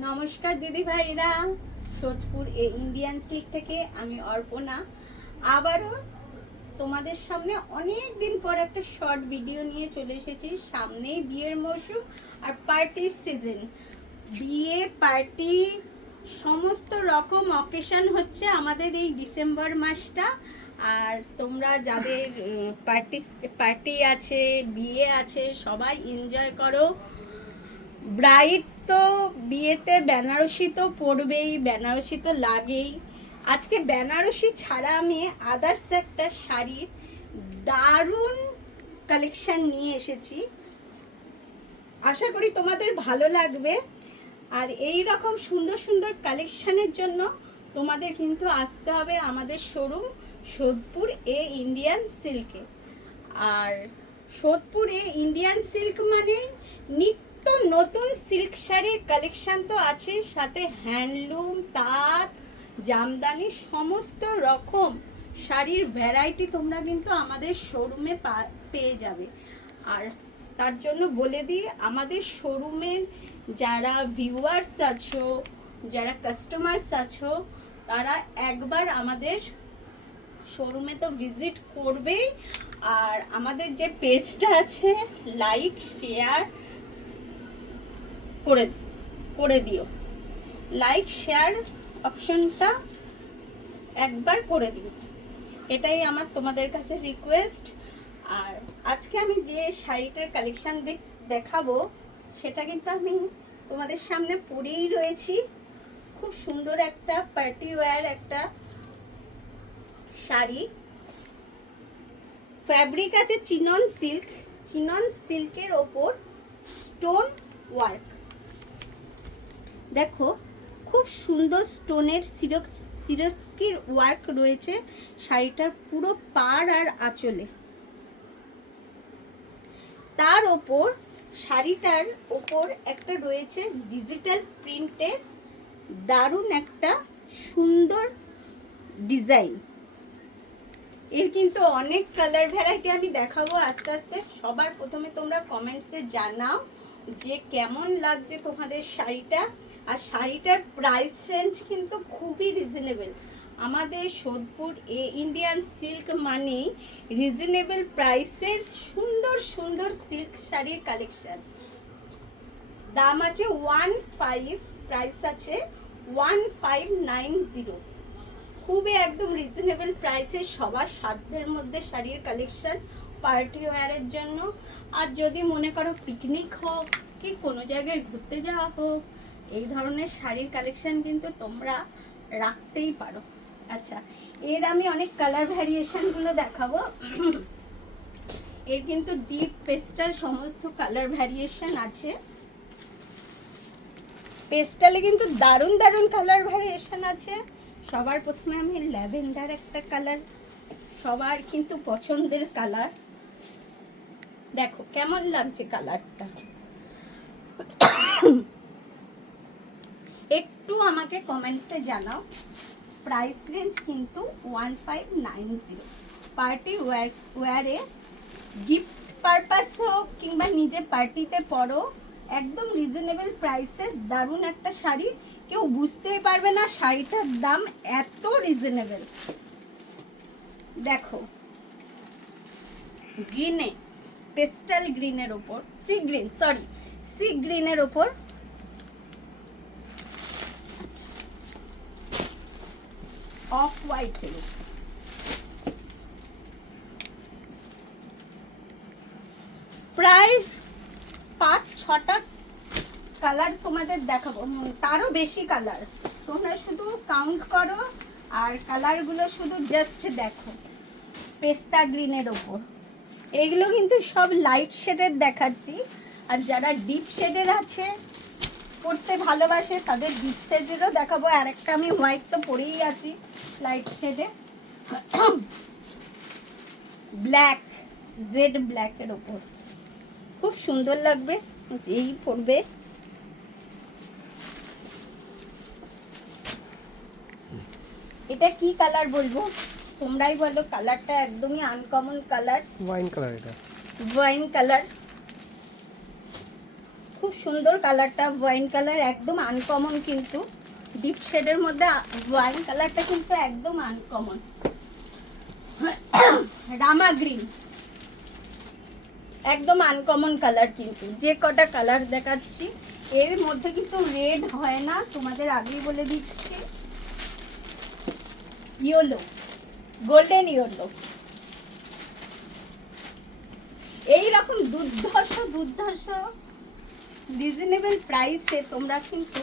নমস্কার দিদি ভাইরা, সোদপুর ইন্ডিয়ান সিল্ক থেকে আমি অর্পণা আবারও তোমাদের সামনে অনেক দিন পর একটা শর্ট ভিডিও নিয়ে চলে এসেছি। সামনেই বিয়ের মৌসুম আর পার্টি সিজন, বিয়ে পার্টি সমস্ত রকম অকেশন হচ্ছে আমাদের এই ডিসেম্বর মাসটা। আর তোমরা যাদের পার্টি আছে, বিয়ে আছে, সবাই এনজয় করো। ব্রাইড তো বিয়েতে বেনারসি তো পরবেই, বেনারসি তো লাগেই। আজকে বেনারসি ছাড়া আমি আদার্স একটা শাড়ির দারুণ কালেকশন নিয়ে এসেছি, আশা করি তোমাদের ভালো লাগবে। আর এই রকম সুন্দর সুন্দর কালেকশনের জন্য তোমাদের কিন্তু আসতে হবে আমাদের শোরুম সোদপুর ইন্ডিয়ান সিল্কে। আর সোদপুর ইন্ডিয়ান সিল্ক মানে নিত্য নতুন সিল্ক শাড়ির কালেকশন তো আছে, সাথে হ্যান্ডলুম, তাঁত, জামদানি সমস্ত রকম শাড়ির ভ্যারাইটি তোমরা কিন্তু আমাদের শোরুমে পেয়ে যাবে। আর তার জন্য বলে দিই, আমাদের শোরুমের যারা ভিউয়ার্স আছো, যারা কাস্টমার্স আছো, তারা একবার আমাদের শোরুমে তো ভিজিট করবেই। আর আমাদের যে পেজটা আছে লাইক শেয়ার করে দিও, লাইক শেয়ার অপশনটা একবার করে দিও, এটাই আমার তোমাদের কাছে রিকোয়েস্ট। আর আজকে আমি যে শাড়িটার কালেকশন দেখাবো সেটা কিন্তু আমি তোমাদের সামনে পরেই রয়েছি। খুব সুন্দর একটা পার্টি ওয়্যার একটা শাড়ি, ফ্যাব্রিক আছে চিনন সিল্ক, চিনন সিল্কের ওপর স্টোন ওয়ার্ক। দেখো খুব সুন্দর স্টোনের সিরস্কির ওয়ার্ক রয়েছে শাড়িটার পুরো পাড় আর আঁচলে। তার ওপর শাড়িটার ওপর একটা রয়েছে ডিজিটাল প্রিন্টের দারুণ একটা সুন্দর ডিজাইন। এর কিন্তু অনেক কালার ভ্যারাইটি আমি দেখাবো আস্তে আস্তে। সবার প্রথমে তোমরা কমেন্টসে জানাও যে কেমন লাগছে তোমাদের শাড়িটা। আর শাড়িটার প্রাইস রেঞ্জ কিন্তু খুবই রিজনেবল। আমাদের সোদপুর ইন্ডিয়ান সিল্ক মানেই রিজনেবল প্রাইসের সুন্দর সুন্দর সিল্ক শাড়ির কালেকশন। দাম আছে 15, প্রাইস আছে 1590। খুবই একদম রিজনেবল প্রাইসে সবার সাধ্যের মধ্যে শাড়ির কালেকশন পার্টি ওয়্যারের জন্য। আর যদি মনে করো পিকনিক হোক কি কোনো জায়গায় ঘুরতে যাওয়া হোক, এই ধরনের শাড়ির কালেকশন কিন্তু তোমরা রাখতেই পারো। আচ্ছা, এর আমি অনেক কালার ভ্যারিয়েশনগুলো দেখাবো। এর কিন্তু ডিপ পেস্টাল সমস্ত কালার ভ্যারিয়েশন আছে। পেস্টালে কিন্তু দারুণ দারুণ কালার ভ্যারিয়েশন আছে। সবার প্রথমে আমি ল্যাভেন্ডার একটা কালার, সবার কিন্তু পছন্দের কালার। দেখো কেমন লাগছে কালারটা, একটু আমাকে কমেন্টসে জানাও। প্রাইস রেঞ্জ কিন্তু 1590। পার্টি ওয়্যারে গিফট পারপাস হোক কিংবা নিজে পার্টিতে পরো, একদম রিজনেবল প্রাইসে দারুণ একটা শাড়ি। কেউ বুঝতেই পারবে না শাড়িটার দাম এত রিজনেবল। দেখো গ্রিনে, পেস্টাল গ্রিনের ওপর সি গ্রিনের ওপর অফ হোয়াইটের প্রায় 5-6টা কালার তোমাদের দেখাবো, তারও বেশি কালার। তোমরা শুধু কাউন্ট করো আর কালারগুলো শুধু জাস্ট দেখো। পেস্তা গ্রিনের ওপর, এগুলো কিন্তু সব লাইট শেডের দেখাচ্ছি। আর যারা ডিপ শেডের আছে, পরতে ভালোবাসে, তাদের ডিপ শেডেরও দেখাবো। আর একটা আমি হোয়াইট তো পরেই আছি লাইট শেডে। ব্ল্যাক, জেড ব্ল্যাকের ওপর খুব সুন্দর লাগবে, এই পরবে। এটা কি কালার বলবো তোমরাই বলো, কালারটা একদমই আনকমন কালার, ওয়াইন কালার। এটা ওয়াইন কালার, খুব খুব সুন্দর কালারটা, ওয়াইন কালার, একদম আনকমন, কিন্তু ডিপ শেডের মধ্যে ওয়াইন কালারটা কিন্তু একদম আনকমন। রামা গ্রিন, একদম আনকমন কালার, কিন্তু যে কটা কালার দেখাচ্ছি এর মধ্যে কিন্তু রেড হয় না, তোমাদের আগেই বলে দিচ্ছি। ইয়েলো, গোল্ডেন ইয়েলো, এইরকম দুর্ধর্ষ রিজনেবল প্রাইসে তোমরা কিন্তু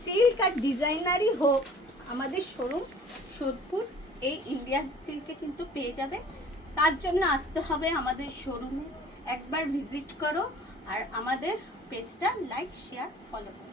সিল্ক আর ডিজাইনারই হোক আমাদের শোরুম সোদপুর এই ইন্ডিয়ান সিল্কে কিন্তু পেয়ে যাবে। তার জন্য আসতে হবে আমাদের শোরুমে, একবার ভিজিট করো আর আমাদের পেজটা লাইক শেয়ার ফলো করো।